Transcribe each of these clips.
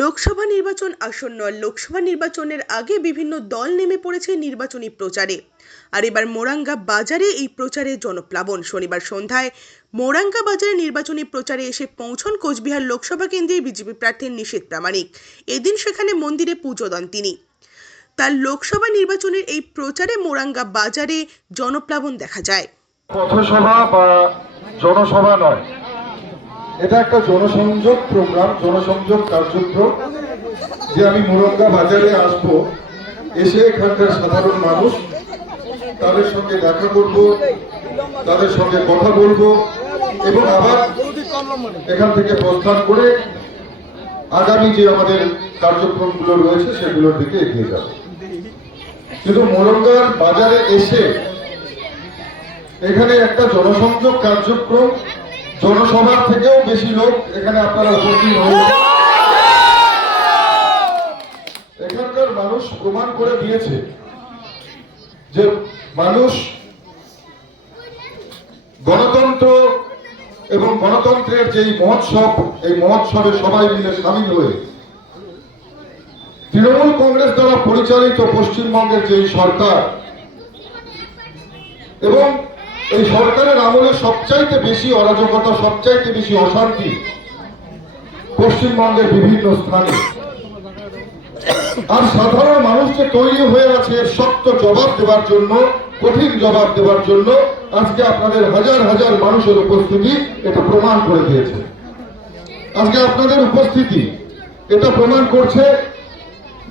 লোকসভা নির্বাচন আসন্ন। লোকসভা নির্বাচনের আগে বিভিন্ন দল নেমে পড়েছে নির্বাচনী প্রচারে। আর এবার মোরাঙ্গা বাজারে এই প্রচারে জনপ্লাবন। শনিবার সন্ধ্যায় মোরাঙ্গা বাজারে নির্বাচনী প্রচারে এসে পৌঁছন কোচবিহার লোকসভা কেন্দ্রের বিজেপি প্রার্থী নিশীথ প্রামাণিক। এদিন সেখানে মন্দিরে পুজো দেন তিনি। তার লোকসভা নির্বাচনের এই প্রচারে মোরাঙ্গা বাজারে জনপ্লাবন দেখা যায়। পথসভা বা জনসভা নয়, এটা একটা জনসংযোগ প্রোগ্রাম, জনসংযোগ কার্যক্রম। যে আমি মোরাঙ্গা বাজারে আসব, এসে এখানকার সাধারণ মানুষ, তাদের সঙ্গে দেখা করব, তাদের সঙ্গে কথা বলবো এবং আবার এখান থেকে প্রস্থান করে আগামী যে আমাদের কার্যক্রমগুলো রয়েছে সেগুলোর দিকে এগিয়ে যাব। কিন্তু মোরাঙ্গার বাজারে এসে এখানে একটা জনসংযোগ কার্যক্রম, জনসভার থেকেও বেশি লোক এখানে আপনারা উপস্থিত হয়েছে। এখানকার মানুষ প্রমাণ করে দিয়েছে যে মানুষ গণতন্ত্র এবং গণতন্ত্রের যেই মহোৎসব, এই মহোৎসবে সবাই মিলে সামিল হয়ে তৃণমূল কংগ্রেস দ্বারা পরিচালিত পশ্চিমবঙ্গের যেই সরকার এবং এই সরকারের আমলে সবচাইতে বেশি অরাজকতা, সবচাইতে বেশি অশান্তি পশ্চিমবঙ্গের বিভিন্ন স্থানে, আর সাধারণ মানুষ যে তৈরি হয়ে আছে এর শক্ত জবাব দেওয়ার জন্য, কঠিন জবাব দেওয়ার জন্য আজকে আপনাদের হাজার হাজার মানুষের উপস্থিতি এটা প্রমাণ করে দিয়েছে। আজকে আপনাদের উপস্থিতি এটা প্রমাণ করছে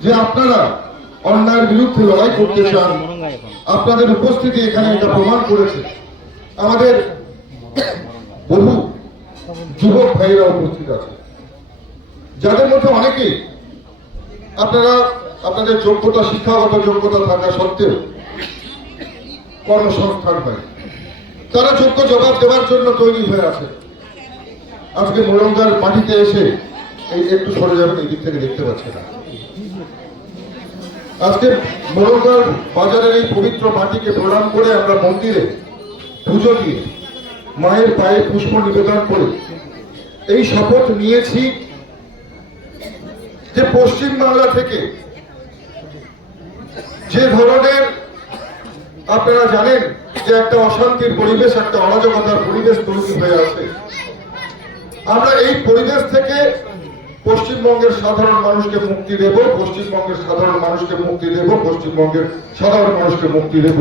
যে আপনারা অন্যায়ের বিরুদ্ধে লড়াই করতে চান। আপনাদের উপস্থিতি এখানে এটা প্রমাণ করেছে। আমাদের বহু যুবক ভাইয়েরা উপস্থিত আছে, যাদের মধ্যে অনেকেই আপনারা আপনাদের যোগ্যতা, শিক্ষাগত যোগ্যতা থাকা সত্ত্বেও কর্মসংস্থান হয়, তারা যোগ্য জবাব দেওয়ার জন্য তৈরি হয়ে আছে। আজকে মোরাঙ্গার মাটিতে এসে এই একটু সরে যাবেন, এই দিক থেকে দেখতে পাচ্ছে না। আজকে মোরাঙ্গার বাজারের এই পবিত্র মাটিকে প্রণাম করে আমরা মন্দিরে পুজো দিয়ে মায়ের পায়ে পুষ্প নিবেদন করে এই শপথ নিয়েছি যে পশ্চিমবাংলা থেকে যে ধরনের আপনারা জানেন যে একটা অশান্তির পরিবেশ, একটা অরাজকতার পরিবেশ তৈরি হয়ে আছে, আমরা এই পরিবেশ থেকে পশ্চিমবঙ্গের সাধারণ মানুষকে মুক্তি দেব, পশ্চিমবঙ্গের সাধারণ মানুষকে মুক্তি দেব, পশ্চিমবঙ্গের সাধারণ মানুষকে মুক্তি দেব।